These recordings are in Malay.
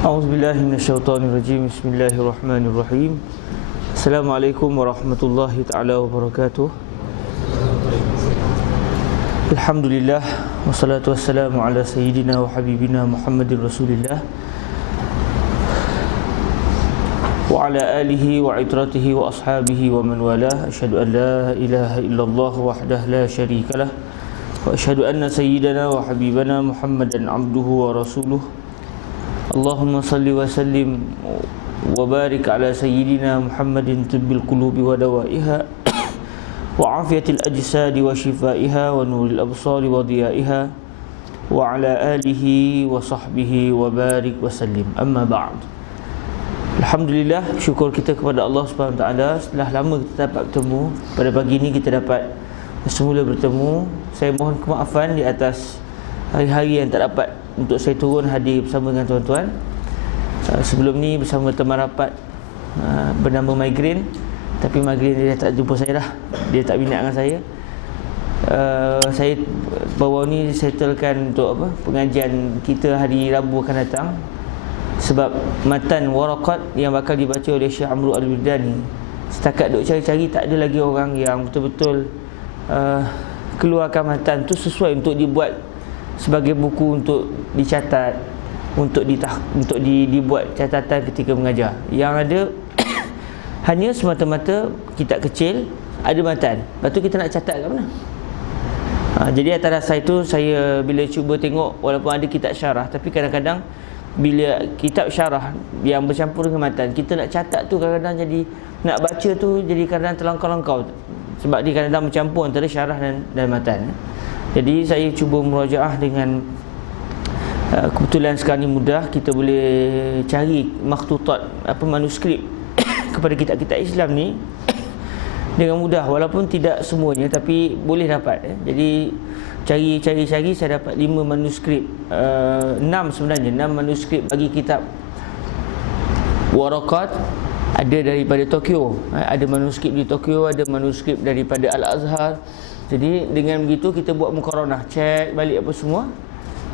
A'udzubillahi minasyaitonirrajim. Bismillahirrahmanirrahim. Assalamualaikum warahmatullahi taala wabarakatuh. Alhamdulillah wassalatu wassalamu ala sayyidina wa habibina Muhammadir Rasulillah wa ala alihi wa itratihi wa ashabihi wa man walah. Asyhadu an la ilaha illallah wahdahu la syarikalah wa asyhadu anna sayyidana wa habibana Muhammadan abduhu wa rasuluh. Allahumma salli wa sallim wa barik ala sayyidina Muhammadin tibbil qulubi wa dawaiha wa afiyatil ajsadi wa shifaiha wa nuril absari wa diyaiha wa ala alihi wa sahbihi wa barik wa sallim. Amma ba'd. Alhamdulillah, syukur kita kepada Allah Subhanahu Wa Taala. Setelah lama kita dapat bertemu, pada pagi ini kita dapat semula bertemu. Saya mohon kemaafan di atas hari-hari yang tak dapat untuk saya turun hadir bersama dengan tuan-tuan. Sebelum ni bersama teman rapat bernama Migraine, tapi Migraine dia tak jumpa saya dah. Dia tak minat dengan saya. Saya baru ni settlekan untuk pengajian kita hari Rabu akan datang. Sebab matan Waraqat yang bakal dibaca oleh Syekh Amru Al-Wildani, setakat duk cari-cari tak ada lagi orang yang betul-betul keluarkan matan tu sesuai untuk dibuat sebagai buku untuk dicatat, untuk dibuat catatan ketika mengajar. Yang ada hanya semata-mata kitab kecil, ada matan. Lepas tu kita nak catat kat mana? Jadi atas dasar itu saya bila cuba tengok, walaupun ada kitab syarah, tapi kadang-kadang bila kitab syarah yang bercampur dengan matan, kita nak catat tu kadang-kadang jadi, nak baca tu jadi kadang-kadang terlangkau-langkau. Sebab dia kadang-kadang bercampur antara syarah dan matan. Jadi saya cuba murajaah dengan kebetulan sekarang ni mudah, kita boleh cari makhtutat, manuskrip kepada kitab-kitab Islam ni dengan mudah, walaupun tidak semuanya tapi boleh dapat. Jadi cari saya dapat 5 manuskrip, 6 sebenarnya, 6 manuskrip bagi kitab Waraqat. Ada daripada Tokyo, ada manuskrip di Tokyo, ada manuskrip daripada Al-Azhar. Jadi dengan begitu kita buat muqaranah, cek balik apa semua.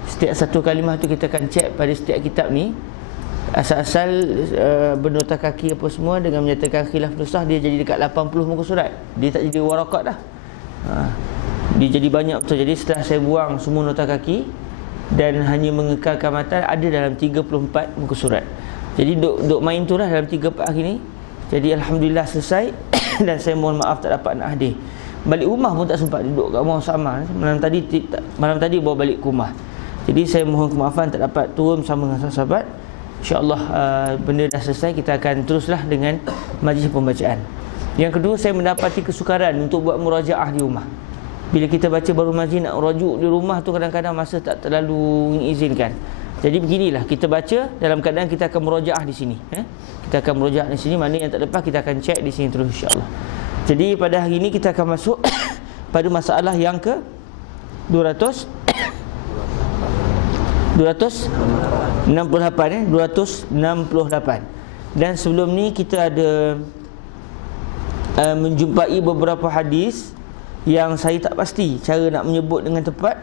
Setiap satu kalimah tu kita akan cek pada setiap kitab ni, asal-asal bernota kaki apa semua, dengan menyatakan khilaf nusah, dia jadi dekat 80 muka surat. Dia tak jadi Waraqat dah. Dia jadi banyak betul. Jadi setelah saya buang semua nota kaki dan hanya mengekalkan matan, ada dalam 34 muka surat. Jadi duk main tu lah dalam 3-4 hari ni. Jadi Alhamdulillah selesai. Dan saya mohon maaf tak dapat nak hadir. Balik rumah pun tak sempat duduk kat rumah sama. Malam tadi bawa balik ke rumah. Jadi saya mohon kemaafan tak dapat turun bersama dengan sahabat. InsyaAllah benda dah selesai, kita akan teruslah dengan majlis pembacaan. Yang kedua, saya mendapati kesukaran untuk buat murajaah di rumah. Bila kita baca baru majlis, nak rujuk di rumah tu kadang-kadang masa tak terlalu mengizinkan. Jadi beginilah, kita baca dalam keadaan kita akan murajaah di sini. Kita akan murajaah di sini, mana yang tak lepas kita akan cek di sini terus insya-Allah. Jadi pada hari ini kita akan masuk pada masalah yang ke 268 268. Dan sebelum ni kita ada menjumpai beberapa hadis yang saya tak pasti cara nak menyebut dengan tepat.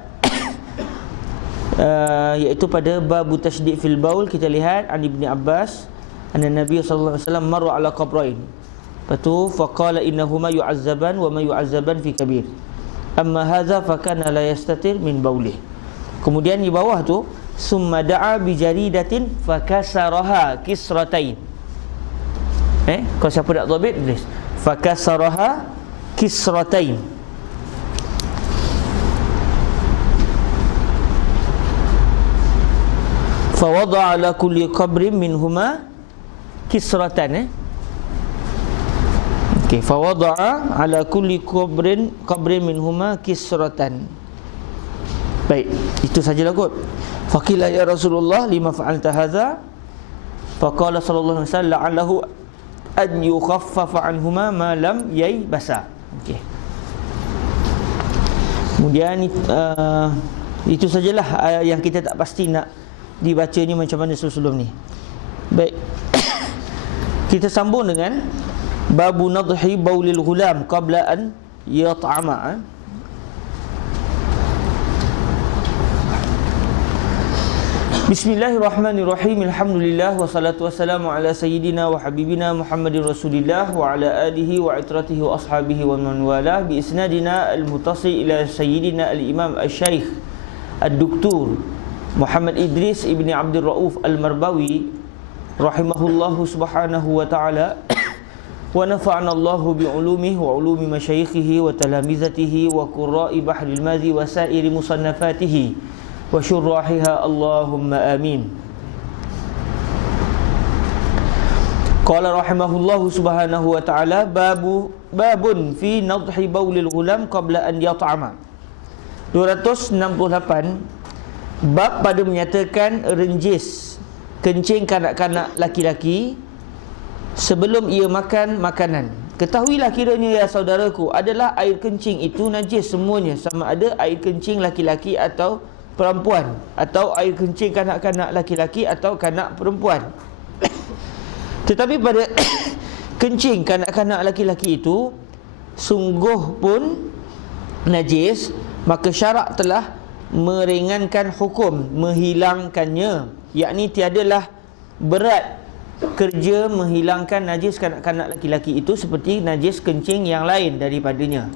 Iaitu pada babu tasydid fil baul, kita lihat an Ibni Abbas anna Nabi sallallahu alaihi wasallam marra ala qabrain. Patu faqala innahuma yu'azzaban wa ma yu'azzaban fi kabir. Amma hadza fa kana la yastatir min baulih. Kemudian di bawah tu summa da'a bi jaridatin fakasaraha kisratain. Kalau siapa nak dhabit tulis fakasaraha kisratain. Fa wada'a ala kulli qabrin minhuma kisratan. Fa wada'a ala kulli qabrin minhuma kisratan. Baik, itu sajalah kot. Faqila ya Rasulullah lima fa'alta hadza? Faqala sallallahu alaihi wasallam la'allahu an yukhaffafa anhuma ma lam yaybasa. Okey. Kemudian itu sajalah yang kita tak pasti nak dibacanya macam mana sebelum ni. Baik. Kita sambung dengan babu nadhi baulil ghulam qabla an yat'ama. Bismillahirrahmanirrahim. Alhamdulillah wassalatu wassalamu ala sayyidina wa habibina Muhammadin Rasulillah wa ala alihi wa itratihi wa ashabihi wa man walah bi isnadina al-muttasil ila sayyidina al-imam al-syaikh ad-doktor Muhammad Idris ibni Abdul Rauf al-Marbawi rahimahullahu subhanahu wa ta'ala wa nafa'ana Allahu bi ulumihi wa ulumi masyayikhihi wa talamizatihi wa qurra'i bahril madhi wa sa'iri musannafatihi wa syurrahiha Allahumma amin. Qala rahimahullahu subhanahu wa ta'ala babun fi nadhi baulil ghulam qabla an yat'ama. 268 bab pada menyatakan renjis kencing kanak-kanak laki-laki sebelum ia makan makanan. Ketahuilah kiranya ya saudaraku, adalah air kencing itu najis semuanya, sama ada air kencing laki-laki atau perempuan, atau air kencing kanak-kanak laki-laki atau kanak perempuan. Tetapi pada kencing kanak-kanak laki-laki itu sungguh pun najis, maka syarak telah meringankan hukum menghilangkannya, yakni tiadalah berat kerja menghilangkan najis kanak-kanak laki-laki itu seperti najis kencing yang lain daripadanya.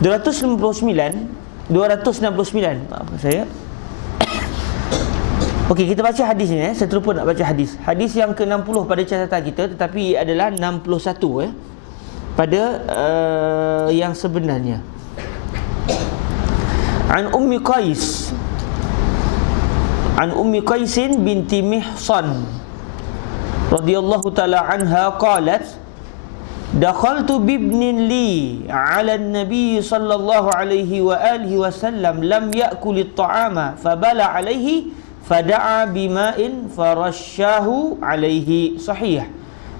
269 maaf saya. Okey, kita baca hadis ni. Saya terlupa nak baca hadis. Hadis yang ke-60 pada catatan kita, tetapi adalah 61 pada yang sebenarnya. An Ummi Qais binti Mihsan radhiyallahu ta'ala anha qalat dakhaltu bibnin li 'ala an-nabi sallallahu alaihi wa alihi wasallam lam ya'kul at-ta'ama fabala alaihi fada'a bima'in farashahu alaihi. Sahih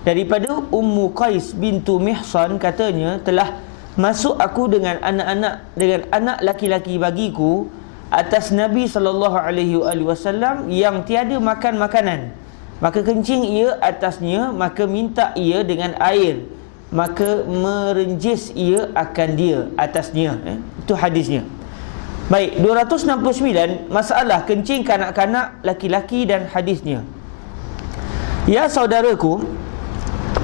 daripada Ummu Qais bintu Mihsan, katanya telah masuk aku dengan anak laki-laki bagiku atas Nabi sallallahu alaihi wasallam yang tiada makan makanan, maka kencing ia atasnya, maka minta ia dengan air, maka merenjis ia akan dia atasnya. Itu hadisnya. Baik, 269 masalah kencing kanak-kanak laki-laki dan hadisnya. Ya saudaraku,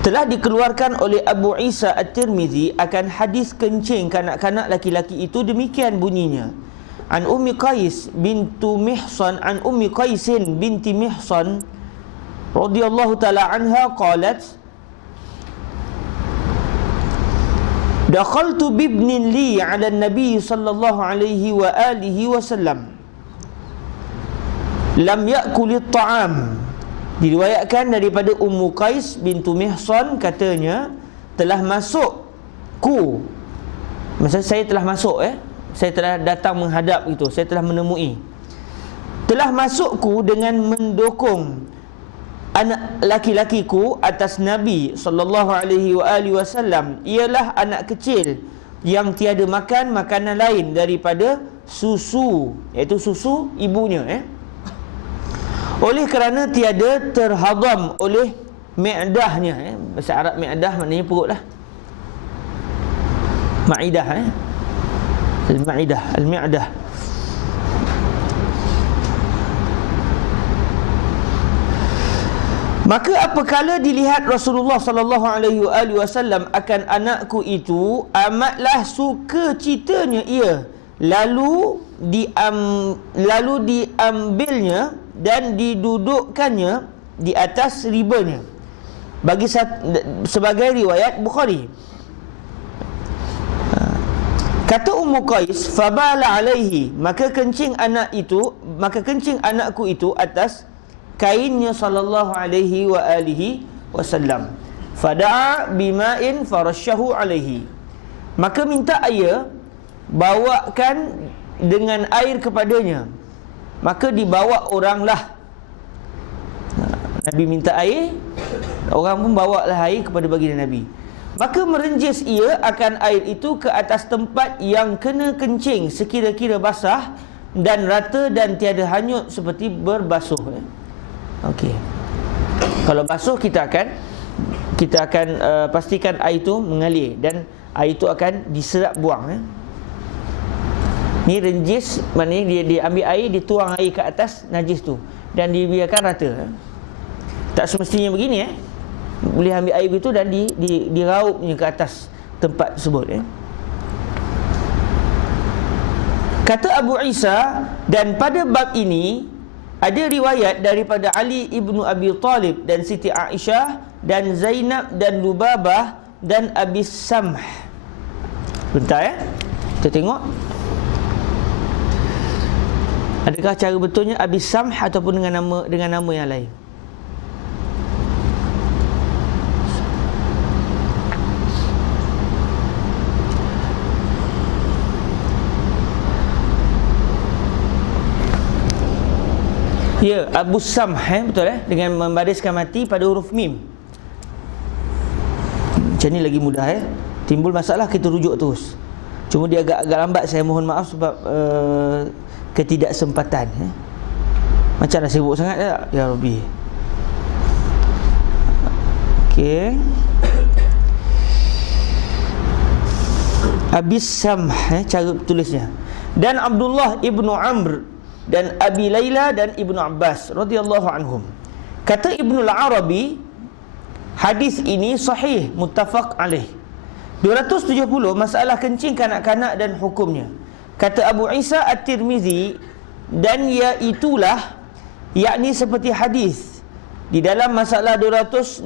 telah dikeluarkan oleh Abu Isa At-Tirmizi akan hadis kencing kanak-kanak laki-laki itu demikian bunyinya. An Ummi Qais bintu Mihsan, an Ummi Qaisin binti Mihsan radhiyallahu ta'ala anha qalat dakhaltu bibnin li 'ala an-nabi sallallahu alaihi wa alihi wasallam lam ya'kul at-ta'am. Diriwayatkan daripada Ummu Qais bintu Mihsan, katanya telah masukku, maksud saya telah masuk saya telah datang menghadap itu, saya telah menemui, telah masukku dengan mendukung anak laki-lakiku atas Nabi sallallahu alaihi wa alihi wasallam, ialah anak kecil yang tiada makan makanan lain daripada susu, iaitu susu ibunya, oleh kerana tiada terhadam oleh mi'dahnya. Bahasa Arab mi'dah maknanya perut lah. Ma'idah al-ma'idah, al-mi'dah. Maka apabila dilihat Rasulullah sallallahu alaihi wasallam akan anakku itu, amatlah suka citanya ia, lalu diambilnya dan didudukkannya di atas ribanya. Bagi sebagai riwayat Bukhari. Kata Ummu Qais, fabala alaihi, maka kencing anakku itu atas kainnya sallallahu alaihi wa alihi wasallam. Fada'a bima'in farashahu alaihi, maka minta ia bawakan dengan air kepadanya, maka dibawa oranglah. Nabi minta air, orang pun bawalah air kepada baginda Nabi. Maka merenjis ia akan air itu ke atas tempat yang kena kencing sekira-kira basah dan rata dan tiada hanyut seperti berbasuh. Okey. Kalau basuh kita akan pastikan air itu mengalir dan air itu akan diserap buang. Ni renjis, maknanya dia ambil air, dia tuang air ke atas najis tu. dan dibiarkan rata. Tak semestinya begini boleh ambil air itu dan diraupnya ke atas tempat tersebut. Kata Abu Isa, dan pada bab ini ada riwayat daripada Ali ibnu Abi Talib dan Siti Aisyah dan Zainab dan Lubabah dan Abi Samh. Bentar kita tengok. Adakah cara betulnya Abi Samh ataupun dengan nama yang lain? Ya, Abu Samh betul dengan membariskan mati pada huruf mim. Macam ni lagi mudah Timbul masalah kita rujuk terus. Cuma dia agak lambat, saya mohon maaf sebab ketidaksempatan. Macam dah sibuk sangat tak? Ya Rabbi. Okey. Abi Samh cara tulisnya. Dan Abdullah ibnu Amr dan Abi Laila dan Ibnu Abbas radhiyallahu anhum. Kata Ibnu Al-Arabi, hadis ini sahih muttafaq alaih. 270 masalah kencing kanak-kanak dan hukumnya. Kata Abu Isa At-Tirmizi, dan iaitulah, yakni seperti hadis di dalam masalah 269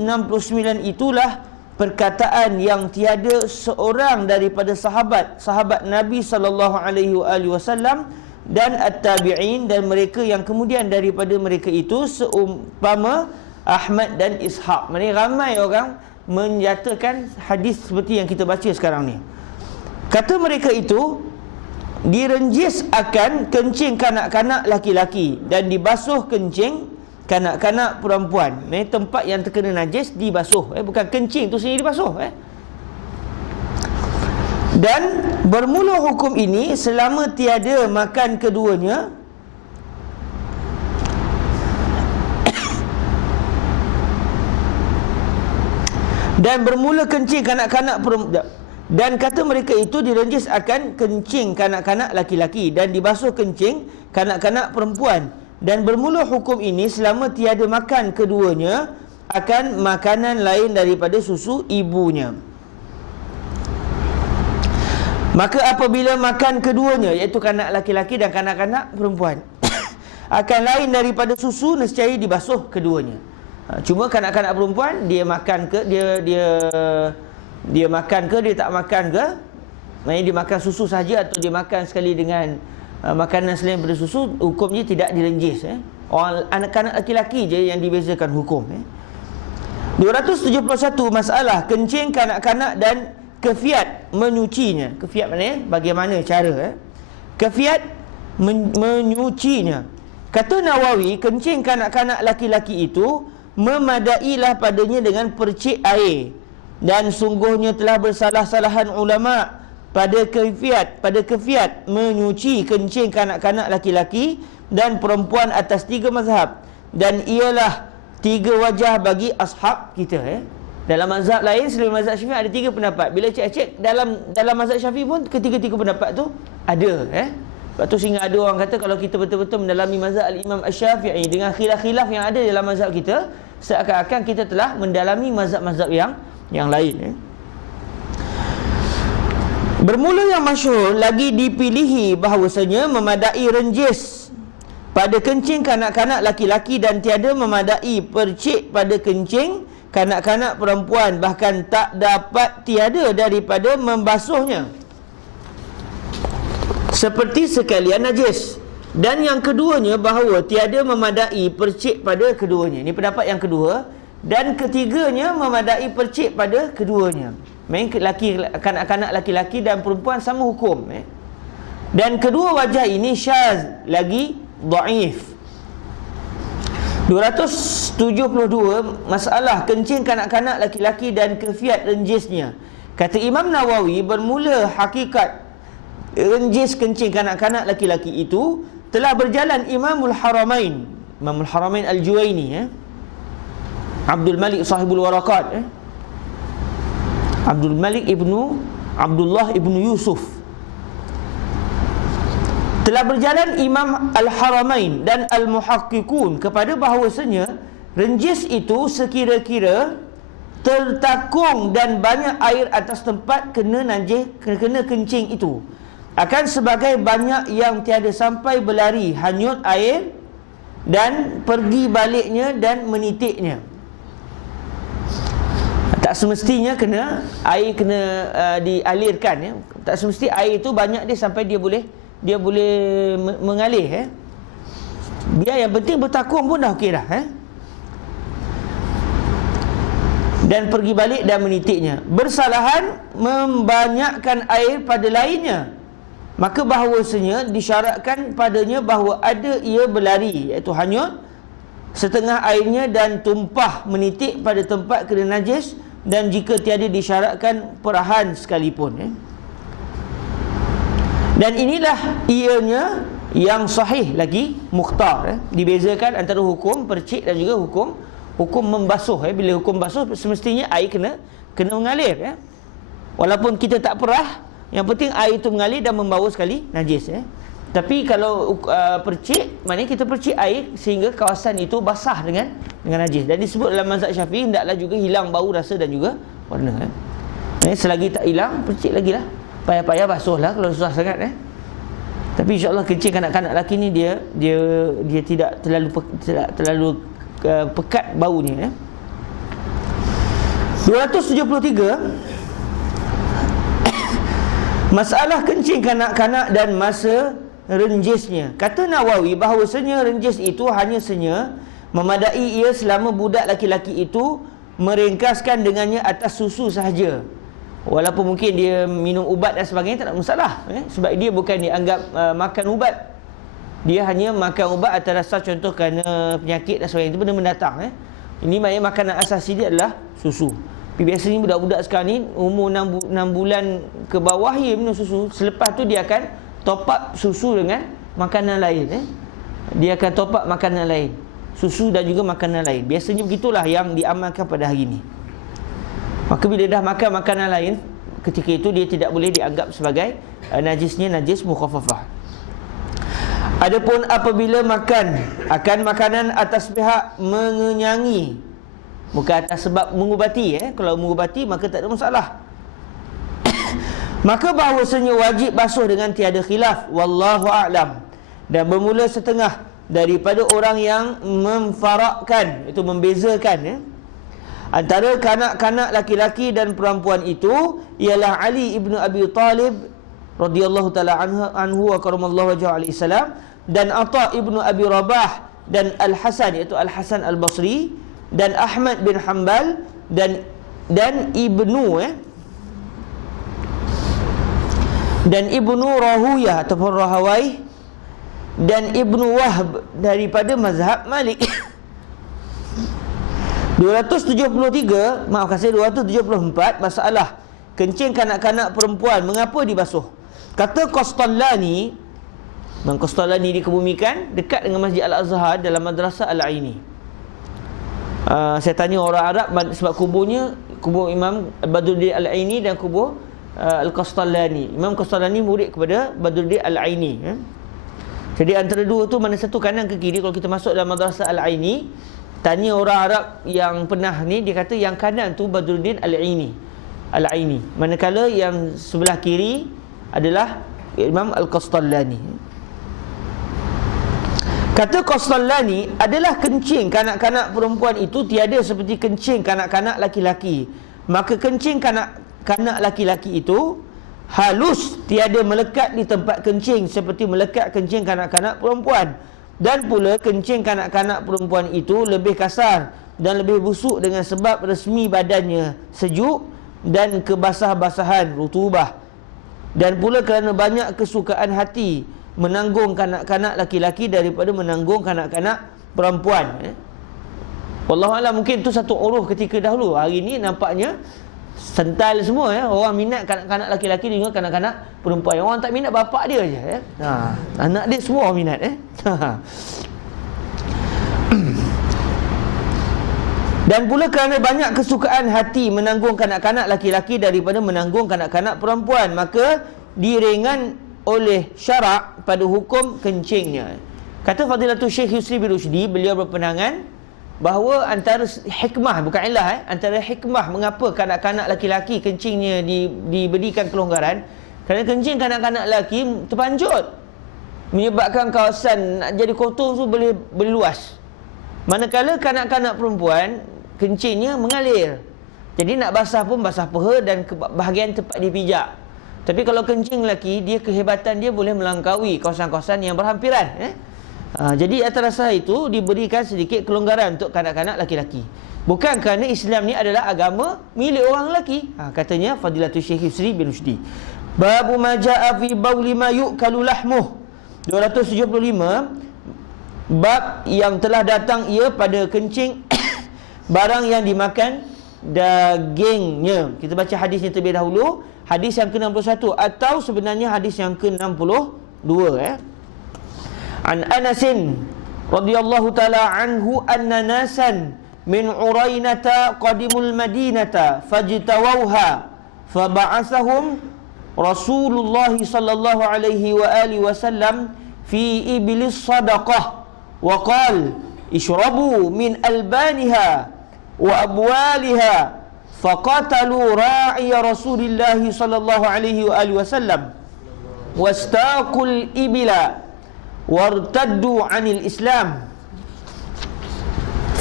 itulah perkataan yang tiada seorang daripada sahabat Nabi sallallahu alaihi wasallam dan at-tabi'in dan mereka yang kemudian daripada mereka itu seumpama Ahmad dan Ishaq. Maksudnya ramai orang menyatakan hadis seperti yang kita baca sekarang ni. Kata mereka itu direnjis akan kencing kanak-kanak laki-laki dan dibasuh kencing kanak-kanak perempuan. Maksudnya tempat yang terkena najis dibasuh, bukan kencing tu sendiri dibasuh. Dan bermula hukum ini selama tiada makan keduanya dan bermula kencing kanak-kanak perempuan. Dan kata mereka itu direnjis akan kencing kanak-kanak laki-laki dan dibasuh kencing kanak-kanak perempuan. Dan bermula hukum ini selama tiada makan keduanya akan makanan lain daripada susu ibunya. Maka apabila makan keduanya, iaitu kanak laki-laki dan kanak-kanak perempuan, akan lain daripada susu, nescaya dibasuh keduanya. Cuma kanak-kanak perempuan dia makan ke dia makan ke dia tak makan ke? Maksudnya dia makan susu saja atau dia makan sekali dengan makanan selain daripada susu, hukumnya tidak direnjis. Orang anak-anak laki-laki je yang dibezakan hukum. 271 masalah kencing kanak-kanak dan kefiat menyucinya. Kefiat maknanya bagaimana cara kefiat menyucinya. Kata Nawawi, kencing kanak-kanak laki-laki itu memadailah padanya dengan percik air. Dan sungguhnya telah bersalah-salahan ulama pada kefiat menyuci kencing kanak-kanak laki-laki dan perempuan atas 3 mazhab. Dan ialah 3 wajah bagi ashab kita. Dalam mazhab lain selain mazhab Syafi'i ada 3 pendapat. Bila cek dalam mazhab Syafi'i pun ketiga-tiga pendapat tu ada. Lepas tu sehingga ada orang kata kalau kita betul-betul mendalami mazhab Al-Imam Asy-Syafi'i dengan khilaf-khilaf yang ada dalam mazhab kita, seakan-akan kita telah mendalami mazhab-mazhab yang lain. Bermula yang masyhur lagi dipilihi bahawasanya memadai renjis pada kencing kanak-kanak laki-laki dan tiada memadai percik pada kencing kanak-kanak perempuan, bahkan tak dapat tiada daripada membasuhnya seperti sekalian najis. Dan yang keduanya bahawa tiada memadai percik pada keduanya. Ini pendapat yang kedua. Dan ketiganya memadai percik pada keduanya. Kanak-kanak laki-laki dan perempuan sama hukum. Dan kedua wajah ini syaz lagi dhaif. 272 masalah kencing kanak-kanak laki-laki dan kefiat renjisnya. Kata Imam Nawawi, bermula hakikat renjis kencing kanak-kanak laki-laki itu telah berjalan Imamul Haramain Al-Juwaini, Abdul Malik sahibul Waraqat, Abdul Malik ibnu Abdullah ibnu Yusuf, Telah berjalan Imam Al-Haramain dan Al-Muhaqqiqun kepada bahawasanya renjis itu sekira-kira tertakung dan banyak air atas tempat kena najis, kena kencing itu, akan sebagai banyak yang tiada sampai berlari hanyut air dan pergi baliknya dan menitiknya. Tak semestinya air kena dialirkan, ya. Tak semesti air itu banyak dia sampai dia boleh mengalir, ya. Dia yang penting bertakung pun dah okey dah, ya. Dan pergi balik dan menitiknya. Bersalahan membanyakkan air pada lainnya, maka bahawasanya disyaratkan padanya bahawa ada ia berlari, iaitu hanyut setengah airnya dan tumpah menitik pada tempat kena najis, dan jika tiada disyaratkan perahan sekalipun, ya. Dan inilah ianya yang sahih lagi mukhtar, ya. Dibezakan antara hukum percik dan juga hukum membasuh, ya. Bila hukum basuh semestinya air kena mengalir, ya. Walaupun kita tak perah, yang penting air itu mengalir dan membawa sekali najis, ya. Tapi kalau percik, maknanya kita percik air sehingga kawasan itu basah dengan najis. Dan disebut dalam mazhab Syafi'i hendaklah juga hilang bau, rasa dan juga warna, ya. Selagi tak hilang, percik lagi lah. Payah-payah basuhlah kalau susah sangat, ya. Tapi insya-Allah kencing kanak-kanak lelaki ni dia tidak terlalu pekat baunya, ya. 273 masalah kencing kanak-kanak dan masa renjisnya. Kata Nawawi bahawasanya renjis itu hanya memadai ia selama budak laki-laki itu meringkaskan dengannya atas susu sahaja. Walaupun mungkin dia minum ubat dan sebagainya, tak ada masalah, ya? Sebab dia bukan dianggap makan ubat. Dia hanya makan ubat atas dasar contoh kerana penyakit dan sebagainya, itu benda mendatang, ya? Ini maknanya makanan asasi dia adalah susu. Tapi biasanya budak-budak sekarang ni umur 6 bulan ke bawah dia minum susu. Selepas tu dia akan top up susu dengan makanan lain, ya? Dia akan top up makanan lain, susu dan juga makanan lain. Biasanya begitulah yang diamalkan pada hari ini. Maka bila dah makan makanan lain, ketika itu dia tidak boleh dianggap sebagai najisnya najis mukhaffafah. Adapun apabila makan akan makanan atas pihak mengenyangi, bukan atas sebab mengubati, ya. Kalau mengubati maka tak ada masalah. Maka bahawasanya wajib basuh dengan tiada khilaf, wallahu a'lam. Dan bermula setengah daripada orang yang memfarakkan, itu membezakan, ya, antara kanak-kanak laki-laki dan perempuan itu ialah Ali ibnu Abi Talib radhiyallahu taala anhu wa karamallahu wajhahu alaihi salam, dan Atha ibnu Abi Rabah, dan Al-Hasan, iaitu Al-Hasan Al-Basri, dan Ahmad bin Hanbal, dan Ibnu Rahuyah ataupun Rahawai, dan Ibnu Wahb daripada mazhab Malik. 274 masalah kencing kanak-kanak perempuan mengapa dibasuh. Kata Qastallani, Imam Qastallani dikebumikan dekat dengan Masjid Al-Azhar dalam Madrasah Al-Aini. Saya tanya orang Arab sebab kubur Imam Badruddin Al-Aini dan kubur Al-Qastallani. Imam Qastallani murid kepada Badruddin Al-Aini, ya. Jadi antara dua tu mana satu, kanan ke kiri? Kalau kita masuk dalam Madrasah Al-Aini, tanya orang Arab yang pernah ni, dia kata yang kanan tu Badruddin Al-Aini, manakala yang sebelah kiri adalah Imam Al-Qastallani. Kata Qastallani, adalah kencing kanak-kanak perempuan itu tiada seperti kencing kanak-kanak laki-laki. Maka kencing kanak-kanak laki-laki itu halus, tiada melekat di tempat kencing seperti melekat kencing kanak-kanak perempuan. Dan pula kencing kanak-kanak perempuan itu lebih kasar dan lebih busuk dengan sebab resmi badannya sejuk dan kebasah-basahan rutubah. Dan pula kerana banyak kesukaan hati menanggung kanak-kanak laki-laki daripada menanggung kanak-kanak perempuan, ya. Wallahualam, mungkin tu satu uruf ketika dahulu. Hari ni nampaknya sental semua, ya. Orang minat kanak-kanak laki-laki dengan kanak-kanak perempuan. Orang tak minat bapak dia je, ya. Anak dia semua orang minat, Dan pula kerana banyak kesukaan hati menanggung kanak-kanak laki-laki daripada menanggung kanak-kanak perempuan, maka diringan oleh syarak pada hukum kencingnya. Kata Fadilatul Syekh Yusri bin Rushdi, beliau berpandangan bahawa antara hikmah, bukan ilah, antara hikmah mengapa kanak-kanak laki-laki kencingnya diberikan kelonggaran, kerana kencing kanak-kanak lelaki terpanjut, menyebabkan kawasan nak jadi kotor tu boleh berluas. Manakala kanak-kanak perempuan kencingnya mengalir, jadi nak basah pun basah peha dan bahagian tempat dipijak. Tapi kalau kencing lelaki, dia kehebatan dia boleh melangkaui kawasan-kawasan yang berhampiran. Jadi atas dasar itu diberikan sedikit kelonggaran untuk kanak-kanak laki-laki. Bukan kerana Islam ni adalah agama milik orang lelaki. Katanya Fadilatul Syekh Yusri bin Rushdi. Babu ma jaa fi bauli ma yu'kalu lahmuh. 275, bab yang telah datang ia pada kencing barang yang dimakan dagingnya. Kita baca hadisnya terlebih dahulu. Hadis yang ke-61 atau sebenarnya hadis yang ke-62 An Anasin radhiyallahu taala anhu anna nasan min Urainata qadimul Madinata fajtawauha faba'athahum Rasulullah sallallahu alaihi wa alihi wasallam fi iblis sadaqah wa qala ishrabu min albaniha wa abwaliha faqatalu ra'iya Rasulillah sallallahu alaihi wa alihi wasallam wastaqul ibila wartaddu 'anil Islam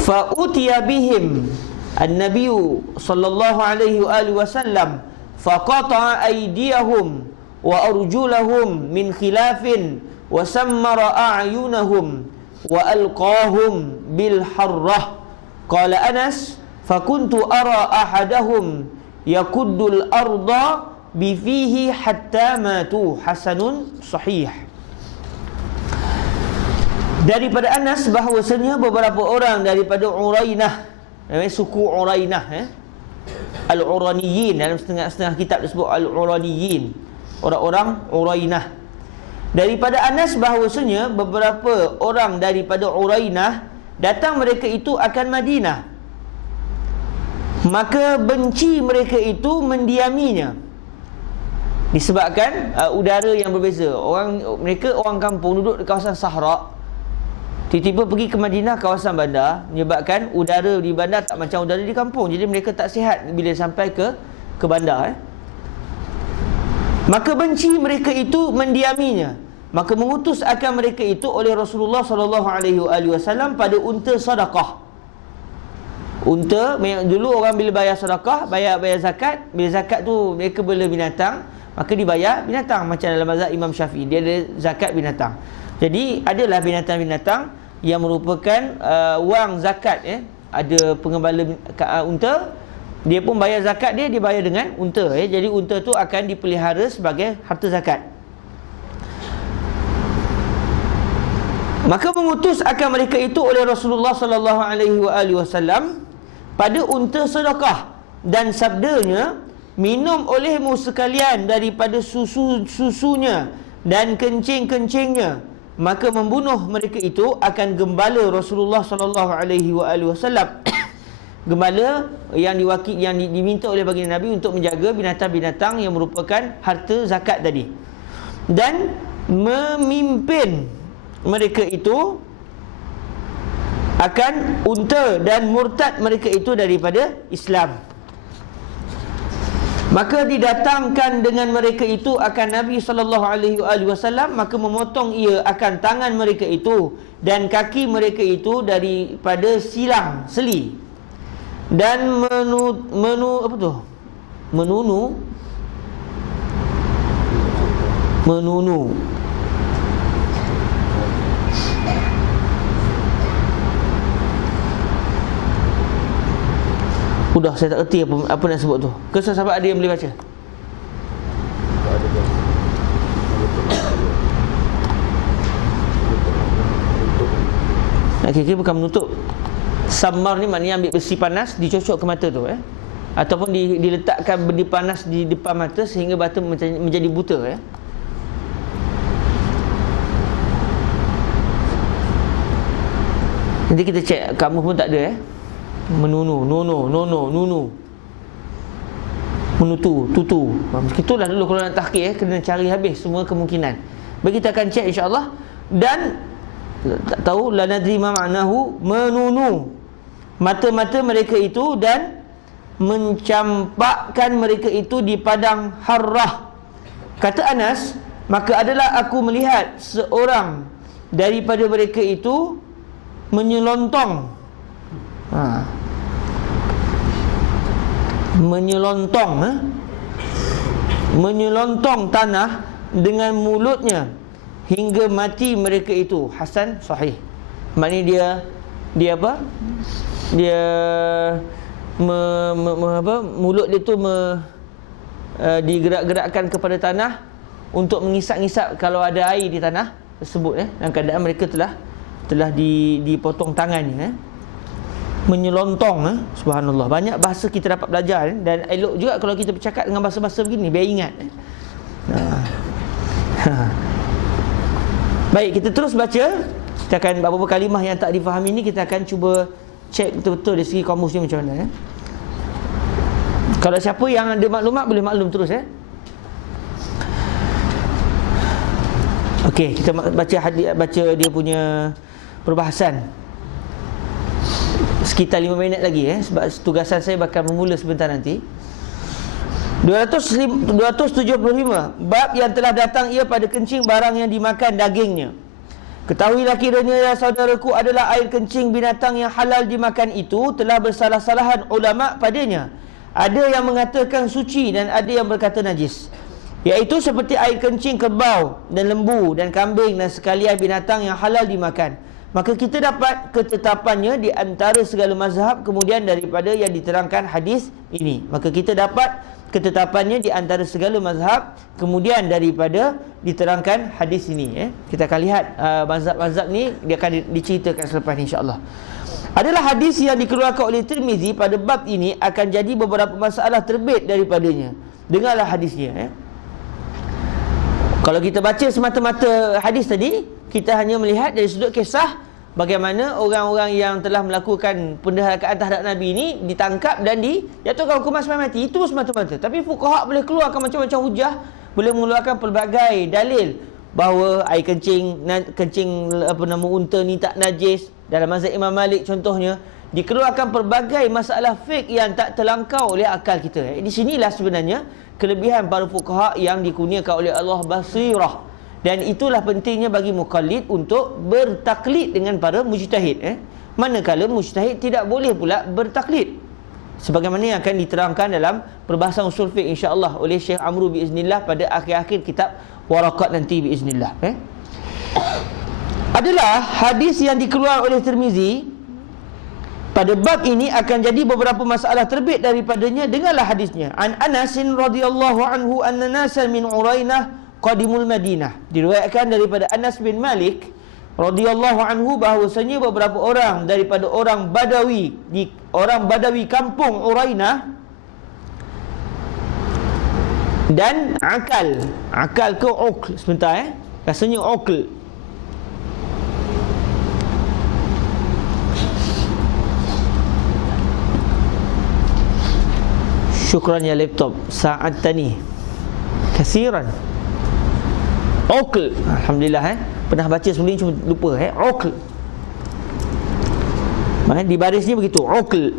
fa utiya bihim an-nabiy sallallahu alaihi wa alihi wasallam faqata'a aydiyahum wa arjulahum min khilafin wa sammara a'yunahum wa alqahum bil harrah. Qala Anas fakuntu ara ahadahum yakuddul arda bifihi hatta matu. Hasanun sahih. Daripada Anas bahawasanya beberapa orang daripada Urainah, suku Urainah, Al-Uraniyin, dalam setengah-setengah kitab disebut Al-Uraniyin, orang-orang Urainah. Daripada Anas bahawasanya beberapa orang daripada Urainah datang mereka itu akan Madinah, maka benci mereka itu mendiaminya disebabkan udara yang berbeza. Mereka orang kampung duduk di kawasan Sahara, tiba-tiba pergi ke Madinah, kawasan bandar, menyebabkan udara di bandar tak macam udara di kampung. Jadi mereka tak sihat bila sampai ke bandar. Maka benci mereka itu mendiaminya, maka mengutus akan mereka itu oleh Rasulullah sallallahu alaihi wasallam pada unta sedekah. Unta, dulu orang bila bayar sedekah, bayar zakat, bila zakat tu mereka bela binatang, maka dibayar binatang. Macam dalam mazhab Imam Syafi'i, dia ada zakat binatang. Jadi adalah binatang-binatang yang merupakan wang zakat, ada pengembala unta, dia pun bayar zakat dia bayar dengan unta, Jadi unta tu akan dipelihara sebagai harta zakat. Maka mengutus akan mereka itu oleh Rasulullah sallallahu alaihi wasallam pada unta sedekah, dan sabdanya, minum olehmu sekalian daripada susunya dan kencing-kencingnya. Maka membunuh mereka itu akan gembala Rasulullah sallallahu alaihi wasallam. Gembala yang diminta oleh baginda Nabi untuk menjaga binatang-binatang yang merupakan harta zakat tadi, dan memimpin mereka itu akan unta dan murtad mereka itu daripada Islam. Maka didatangkan dengan mereka itu akan Nabi sallallahu alaihi wasallam, maka memotong ia akan tangan mereka itu dan kaki mereka itu daripada seli, dan menunu. Sudah saya tak erti apa nak sebut tu. Ke sahabat ada yang boleh baca? Nak kira bukan menutup. Sammar ni maknanya ambil besi panas, dicocok ke mata tu, ataupun diletakkan benda panas di depan mata sehingga mata menjadi buta, Nanti kita cek, kamus pun tak ada, menunu. tutu. Itulah dulu kalau nak tahqiq kena cari habis semua kemungkinan. Baik, kita akan cek insya-Allah. Dan tak tahu la nadri ma ma'nahu menunu mata-mata mereka itu dan mencampakkan mereka itu di padang harrah. Kata Anas, maka adalah aku melihat seorang daripada mereka itu menyelontong menyelontong tanah dengan mulutnya hingga mati mereka itu. Hasan sahih. Maknanya dia apa? Dia mulut dia tu digerak-gerakkan kepada tanah untuk mengisap-ngisap kalau ada air di tanah tersebut. Dalam keadaan mereka telah dipotong tangannya. Menyelontong. Subhanallah. Banyak bahasa kita dapat belajar, dan elok juga kalau kita bercakap dengan bahasa-bahasa begini, biar ingat. Baik, kita terus baca. Kita akan beberapa kalimah yang tak difahami ni kita akan cuba cek betul-betul dari segi kamusnya macam mana. Kalau siapa yang ada maklumat boleh maklum terus. Okey, kita baca dia punya perbahasan. Sekitar 5 minit lagi sebab tugasan saya bakal memula sebentar nanti. 275 bab yang telah datang ia pada kencing barang yang dimakan dagingnya. Ketahuilah kiranya ya saudaraku adalah air kencing binatang yang halal dimakan itu telah bersalah-salahan ulama padanya. Ada yang mengatakan suci dan ada yang berkata najis, iaitu seperti air kencing kerbau dan lembu dan kambing dan sekalian binatang yang halal dimakan. Maka kita dapat ketetapannya di antara segala mazhab kemudian daripada yang diterangkan hadis ini. Maka kita dapat ketetapannya di antara segala mazhab kemudian daripada diterangkan hadis ini. Kita akan lihat mazhab-mazhab ni dia akan diceritakan selepas ni insya-Allah. Adalah hadis yang dikeluarkan oleh Tirmizi pada bab ini akan jadi beberapa masalah terbit daripadanya. Dengarlah hadisnya. Kalau kita baca semata-mata hadis tadi, kita hanya melihat dari sudut kisah bagaimana orang-orang yang telah melakukan penderhakaan terhadap Nabi ini ditangkap dan dijatuhkan hukuman sampai mati. Itu semata-mata. Tapi fuqaha boleh keluarkan macam-macam hujah, boleh mengeluarkan pelbagai dalil bahawa air kencing unta ni tak najis. Dalam mazhab Imam Malik contohnya, dikeluarkan pelbagai masalah fiqh yang tak terlangkau oleh akal kita. Di sinilah sebenarnya kelebihan para fuqaha yang dikurniakan oleh Allah basirah. Dan itulah pentingnya bagi muqallid untuk bertaklid dengan para mujtahid. Manakala mujtahid tidak boleh pula bertaklid, sebagaimana yang akan diterangkan dalam perbahasan usul fiqh insya-Allah oleh Syekh Amru biiznillah pada akhir-akhir kitab Waraqat nanti biiznillah. Adalah hadis yang dikeluarkan oleh Tirmizi pada bab ini akan jadi beberapa masalah terbit daripadanya. Dengarlah hadisnya. An Anas radhiyallahu anhu anna nasan min Urainah qadimul Madinah. Diriwayatkan daripada Anas bin Malik radhiyallahu anhu bahawasanya beberapa orang daripada orang Badawi kampung Urainah dan akal ke ukl sebentar rasanya ukl. Syukran ya laptop, sa'adtani kasiran. Ukl, alhamdulillah pernah baca sebelum ni cuma lupa. Ukl, di baris ni begitu. Ukl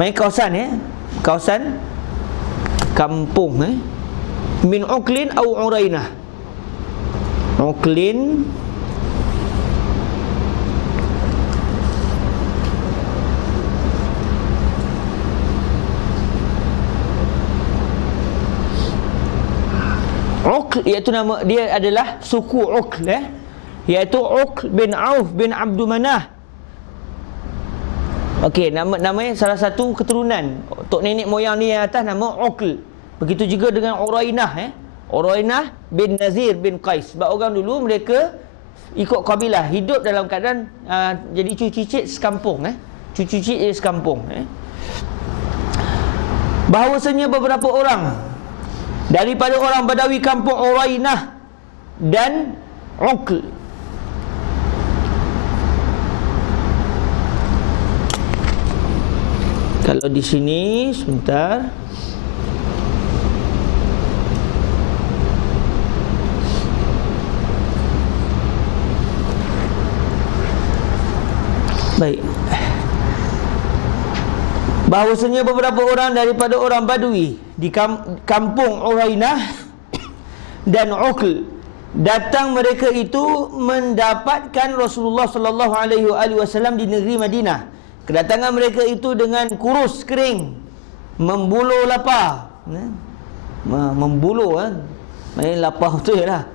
main kawasan kawasan kampung min uklin au urainah. Uklin Uql, iaitu nama dia adalah suku Uql, iaitu Uql bin Auf bin Abdul Manah. Okey, namanya salah satu keturunan untuk nenek moyang ni yang atas nama Uql. Begitu juga dengan Urainah, Urainah bin Nazir bin Qais. Sebab orang dulu mereka ikut kabilah, hidup dalam keadaan jadi cucu-cicit sekampung, cucu-cicit sekampung. Bahawasanya beberapa orang daripada orang Badawi kampung Urainah dan Uql kalau di sini sebentar Baik. Bahawasanya beberapa orang daripada orang Badui di kampung Urainah dan Uql, datang mereka itu mendapatkan Rasulullah sallallahu alaihi wasallam di negeri Madinah. Kedatangan mereka itu dengan kurus kering, membuluh lapar. Membuluh maknanya lapar tu ialah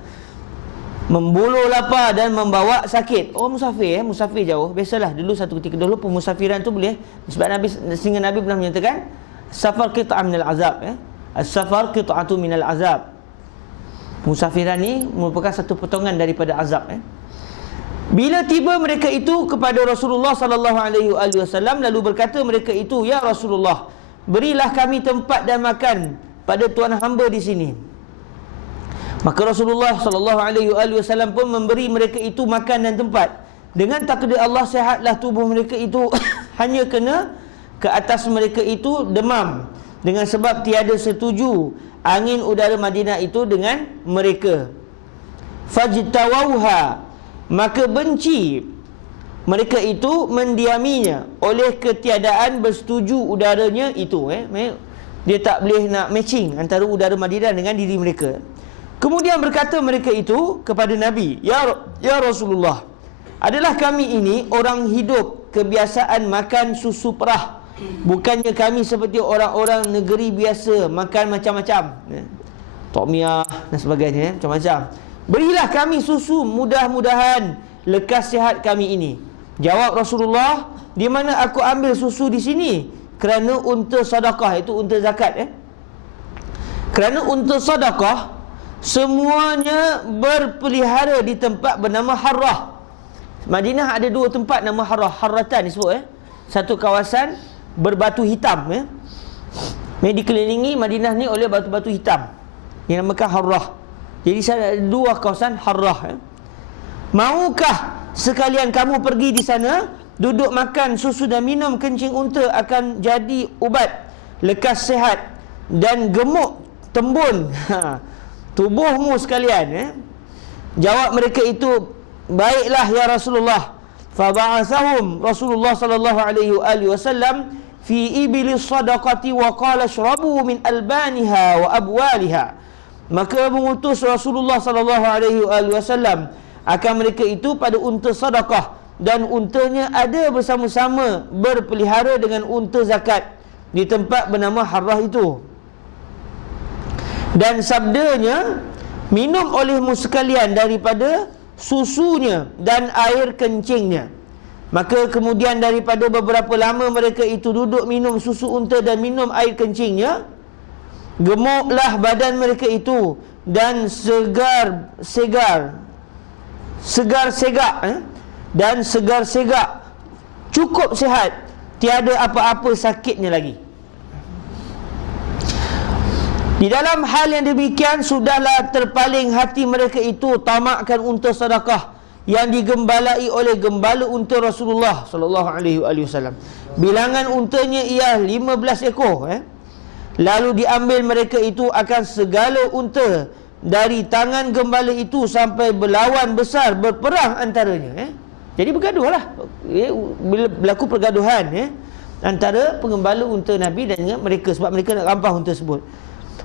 membuluh lapar dan membawa sakit. Oh, musafir musafir jauh. Biasalah dulu satu ketika dulu pemusafiran tu boleh, sebab Nabi, sehingga Nabi pernah menyatakan safar qit'ah minal azab, as-safar qit'atu minal azab. Musafiran ni merupakan satu potongan daripada azab. Bila tiba mereka itu kepada Rasulullah sallallahu alaihi wasallam, lalu berkata mereka itu, "Ya Rasulullah, berilah kami tempat dan makan pada tuan hamba di sini." Maka Rasulullah sallallahu alaihi wasallam pun memberi mereka itu makan dan tempat. Dengan takdir Allah, sihatlah tubuh mereka itu hanya kena ke atas mereka itu demam, dengan sebab tiada setuju angin udara Madinah itu dengan mereka. Fajtawauha, maka benci mereka itu mendiaminya oleh ketiadaan bersetuju udaranya itu. Dia tak boleh nak matching antara udara Madinah dengan diri mereka. Kemudian berkata mereka itu kepada Nabi, Ya Rasulullah, adalah kami ini orang hidup kebiasaan makan susu perah. Bukannya kami seperti orang-orang negeri biasa makan macam-macam, tokmiah dan sebagainya, macam-macam. Berilah kami susu, mudah-mudahan lekas sihat kami ini. Jawab Rasulullah, di mana aku ambil susu di sini? Kerana unta sedekah, itu unta zakat. Kerana unta sedekah semuanya berpelihara di tempat bernama Harrah. Madinah ada dua tempat nama Harrah, Harratan disebut. Satu kawasan berbatu hitam, dikelilingi Madinah ni oleh batu-batu hitam yang namakan Harrah. Jadi ada dua kawasan Harrah. Maukah sekalian kamu pergi di sana, duduk makan susu dan minum kencing unta, akan jadi ubat, lekas sihat dan gemuk tembun tubuhmu sekalian. Jawab mereka itu, baiklah ya Rasulullah. Faba'athahum Rasulullah sallallahu alaihi wasallam fi ibilis sadaqati wa qala shrabu min albaniha wa abwaliha. Maka mengutus Rasulullah sallallahu alaihi wasallam akan mereka itu pada unta sedekah, dan untanya ada bersama-sama berpelihara dengan unta zakat di tempat bernama Harrah itu. Dan sabdanya, minum olehmu sekalian daripada susunya dan air kencingnya. Maka kemudian daripada beberapa lama mereka itu duduk minum susu unta dan minum air kencingnya, gemuklah badan mereka itu dan segar-segak dan segar-segak, cukup sihat, tiada apa-apa sakitnya lagi. Di dalam hal yang demikian, sudahlah terpaling hati mereka itu tamakkan unta sedekah yang digembalai oleh gembala unta Rasulullah sallallahu alaihi wasallam. Bilangan untanya ia 15 ekor. Lalu diambil mereka itu akan segala unta dari tangan gembala itu sampai berlawan besar, berperang antaranya. Jadi bergaduhlah. Bila berlaku pergaduhan antara penggembala unta Nabi dan mereka, sebab mereka nak rampas unta tersebut.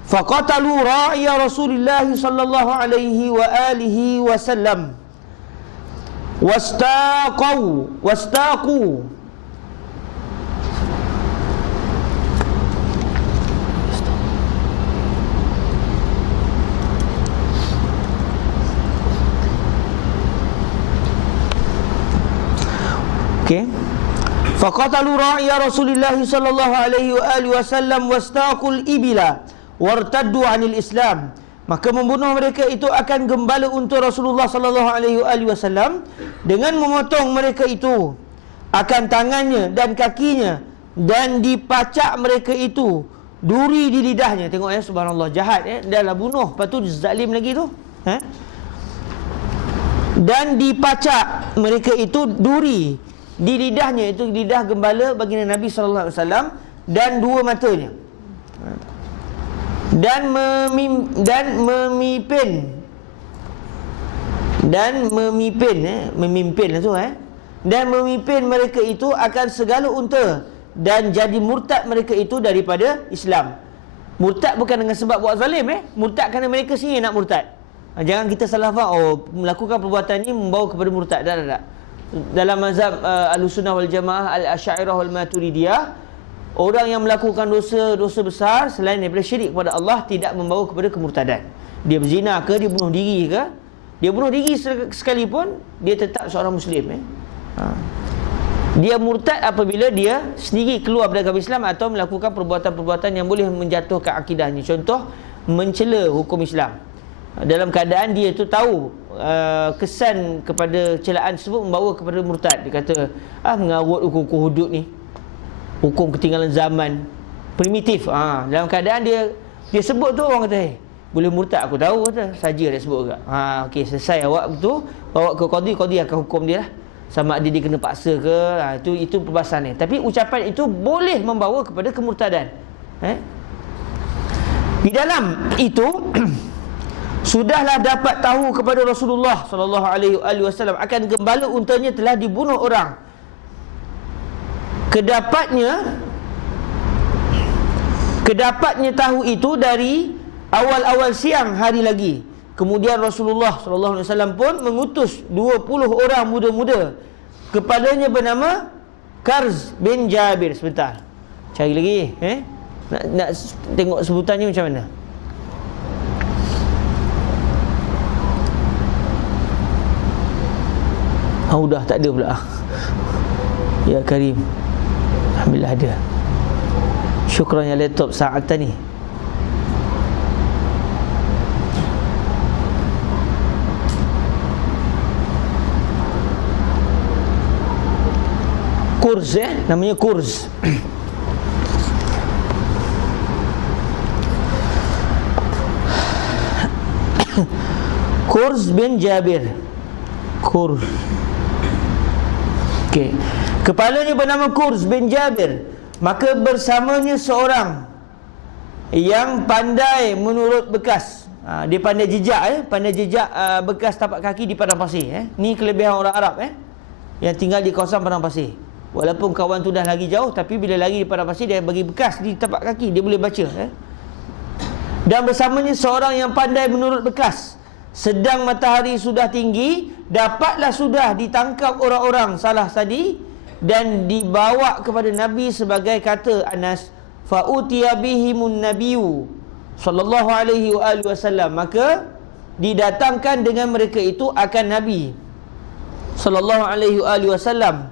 Faqatalu ra'iya Rasulullah sallallahu alaihi wa alihi wasallam wastaqu Faqatalu ra'iya Rasulullah sallallahu alaihi wa alihi wasallam wastaqul ibila wartaddu 'anil Islam. Maka membunuh mereka itu akan gembala unta Rasulullah sallallahu alaihi wasallam dengan memotong mereka itu akan tangannya dan kakinya, dan dipacak mereka itu duri di lidahnya. Tengok subhanallah, jahat dah lah bunuh, lepas tu zalim lagi tu. Dan dipacak mereka itu duri di lidahnya, itu lidah gembala baginda Nabi sallallahu alaihi wasallam, dan dua matanya. Dan memimpin dan memimpin mereka itu akan segala unta, dan jadi murtad mereka itu daripada Islam. Murtad bukan dengan sebab buat zalim, murtad kerana mereka sendiri nak murtad. Jangan kita salah faham, melakukan perbuatan ini membawa kepada murtad. Tak. Dalam mazhab Ahlussunnah wal Jamaah, Al-Asy'ariyah wal Maturidiyah, orang yang melakukan dosa besar selain daripada syirik kepada Allah tidak membawa kepada kemurtadan. Dia berzina ke, dia bunuh diri ke, dia bunuh diri sekalipun, dia tetap seorang Muslim. Dia murtad apabila dia sendiri keluar dari agama Islam atau melakukan perbuatan-perbuatan yang boleh menjatuhkan akidahnya. Contoh, mencela hukum Islam dalam keadaan dia itu tahu kesan kepada celaan tersebut membawa kepada murtad. Dia kata, mengarut hukum hudud ni, hukum ketinggalan zaman, primitif. Dalam keadaan dia sebut tu, orang kata, boleh murtad, aku tahu, kata, saja dia sebut juga. Okey, selesai awak tu, bawa ke qadi akan hukum dia lah, sama ada dia kena paksa ke. Itu perbahasan ni. Tapi ucapan itu boleh membawa kepada kemurtadan. Di dalam itu sudahlah dapat tahu kepada Rasulullah sallallahu alaihi wasallam akan gembala untanya telah dibunuh orang. Kedapatnya tahu itu dari awal-awal siang hari lagi. Kemudian Rasulullah sallallahu alaihi wasallam pun mengutus 20 orang muda-muda. Kepalanya bernama Karz bin Jabir. Sebentar, cari lagi. Nak tengok sebutannya macam mana. Dah tak ada pula. Ya Karim, alhamdulillah ada. Syukran ya laptop saat ni. Kurz, namanya Kurz. Kurz bin Jabir. Kurz. Okey. Kepalanya bernama Kurz bin Jabir. Maka bersamanya seorang yang pandai menurut bekas. Dia pandai jejak, pandai jejak bekas tapak kaki di padang pasir. Ni kelebihan orang Arab yang tinggal di kawasan padang pasir. Walaupun kawan tu dah lagi jauh, tapi bila lagi di padang pasir, dia bagi bekas di tapak kaki, dia boleh baca. Dan bersamanya seorang yang pandai menurut bekas. Sedang matahari sudah tinggi, dapatlah sudah ditangkap orang-orang salah tadi dan dibawa kepada Nabi sebagai kata Anas, fa'utiya bihimun nabiyyu sallallahu alaihi wasallam, maka didatangkan dengan mereka itu akan Nabi sallallahu alaihi wasallam.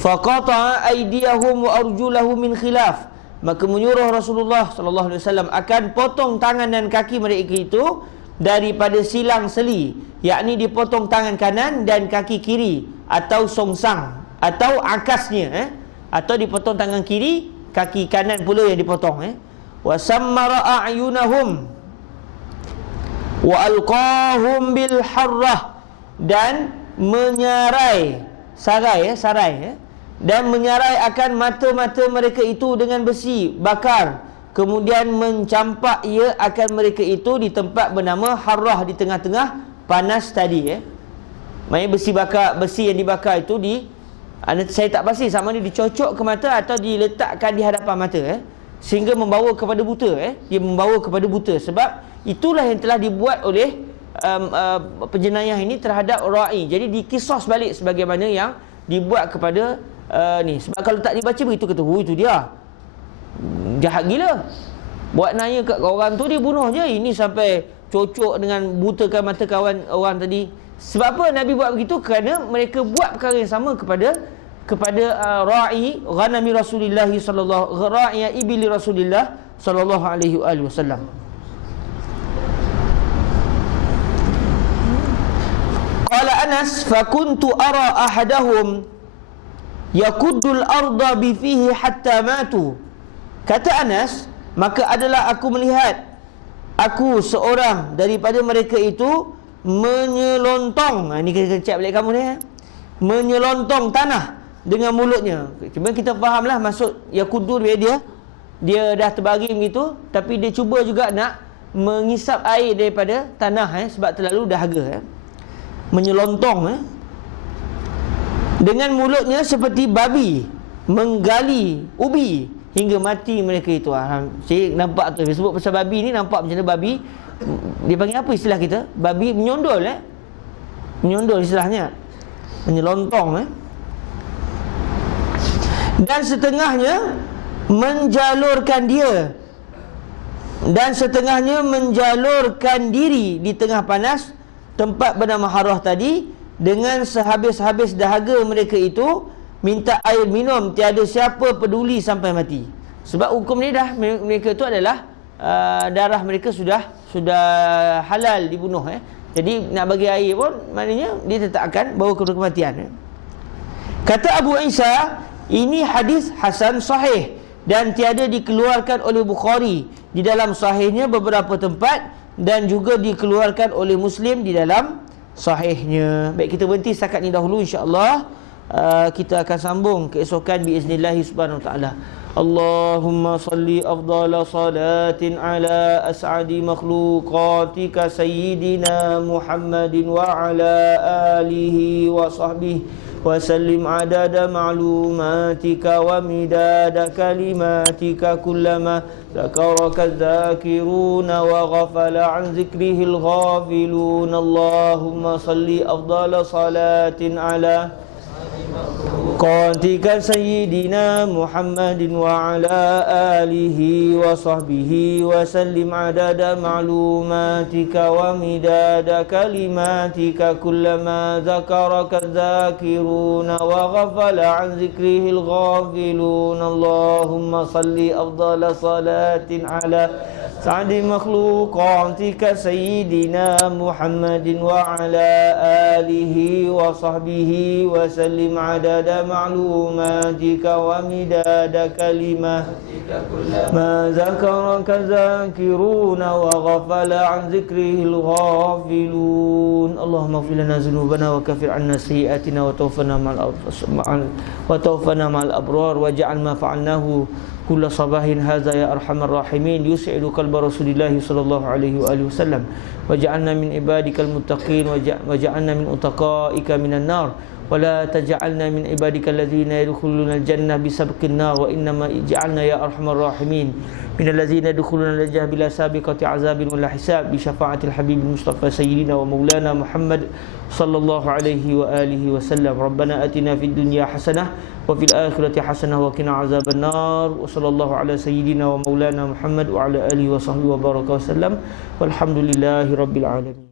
Faqata'a aydiyahum wa arjulahum min khilaf, maka menyuruh Rasulullah sallallahu alaihi wasallam akan potong tangan dan kaki mereka itu daripada silang seli, yakni dipotong tangan kanan dan kaki kiri, atau songsang, atau akasnya, atau dipotong tangan kiri, kaki kanan pula yang dipotong. Wa sammara a'yunahum wa alqahum bil harrah, dan menyarai sarai dan menyarai akan mata-mata mereka itu dengan besi bakar, kemudian mencampak ia akan mereka itu di tempat bernama harrah, di tengah-tengah panas tadi. Maksudnya besi yang dibakar itu saya tak pasti sama ada dicocok ke mata atau diletakkan di hadapan mata, sehingga membawa kepada buta. Dia membawa kepada buta, sebab itulah yang telah dibuat oleh penjenayah ini terhadap ra'i. Jadi dikisos balik sebagaimana yang dibuat kepada ni. Sebab kalau tak dibaca begitu, kata, itu dia jahat gila, buat naya kat orang tu, dia bunuh je. Ini sampai cocok dengan butakan mata kawan orang tadi. Sebab apa Nabi buat begitu? Kerana mereka buat perkara yang sama kepada ra'i ghanami Rasulullah sallallahu ra'i ibli Rasulillah sallallahu alaihi wasallam. Qala Anas, fa kuntu ara ahadahum yakuddul arda bi fihi hatta matu. Kata Anas, maka adalah aku melihat seorang daripada mereka itu menyelontong. Ini kita cek balik kamu ni, menyelontong tanah dengan mulutnya. Cuma kita fahamlah maksud yakuddu dia dah terbaring begitu, tapi dia cuba juga nak mengisap air daripada tanah sebab terlalu dahaga. Menyelontong. Dengan mulutnya seperti babi menggali ubi hingga mati mereka itu. Saya nampak tu, dia sebut pasal babi ni, nampak macam mana babi. Dia panggil apa istilah kita? Babi menyondol, menyondol istilahnya, menyelontong. Dan setengahnya menjalurkan dia, dan setengahnya menjalurkan diri di tengah panas tempat bernama Harrah tadi, dengan sehabis-habis dahaga mereka itu minta air minum, tiada siapa peduli sampai mati. Sebab hukum ni dah, mereka itu adalah darah mereka sudah halal dibunuh. Jadi nak bagi air pun maknanya dia tetap akan bawa ke kematian. Kata Abu Isa, ini hadis hasan sahih dan tiada dikeluarkan oleh Bukhari di dalam sahihnya beberapa tempat, dan juga dikeluarkan oleh Muslim di dalam sahihnya. Baik, kita berhenti setakat ni dahulu, insya-Allah. Kita akan sambung keesokan biiznillah subhanahu wa taala. Allahumma salli afdala salatin ala as'adi makhluqatika sayyidina Muhammadin wa ala alihi wa sahbihi wa sallim adada ma'lumatika wa midada kalimatika kullama zakaraka dzakiruna wa ghafala an zikrihil ghafilun. Allahumma salli afdala salatin ala qatika sayyidina Muhammadin wa ala alihi wa sahbihi wa sallim adada ma'lumatika wa midada kalimatika kullama zakaraka dzakiruna wa ghafala an zikrihil ghafilun. Allahumma salli afdala salatin ala sa'di makhluqatika sayyidina Muhammadin wa ala alihi wa sahbihi wa sallim adada ma'lumatika wa midada kalimatika ma zakaraka zakiruna wa ghafala an zikrihil ghafilun. Allahumma ighfir lana dhunubana wa kaffir 'anna sayyi'atina wa tawaffana ma'al abrar waj'al ma fa'alnahu kulla sabahin hadza ya arhamar rahimin yus'idu qalba rasulillahi sallallahu alaihi wa alihi wasallam waj'alna min ibadikal muttaqin waj'alna min utaqaika minan nar wa la taj'alna min ibadikal ladzina yadkhuluna al-jannah bisabqin nar wa innama ij'alna ya arhamar rahimin minal ladzina yadkhuluna al-jannah bila sabiqati azabin wala hisab bi syafa'atil habibil mustafa sayyidina wa maulana Muhammad sallallahu alaihi wa alihi wasallam. Rabbana atina fid dunya hasanah wa fil akhirati hasanah wa qina azaban nar. Wa sallallahu ala sayyidina wa maulana Muhammad wa ala alihi wa sahbihi wa baraka wasallam. Walhamdulillahi rabbil alamin.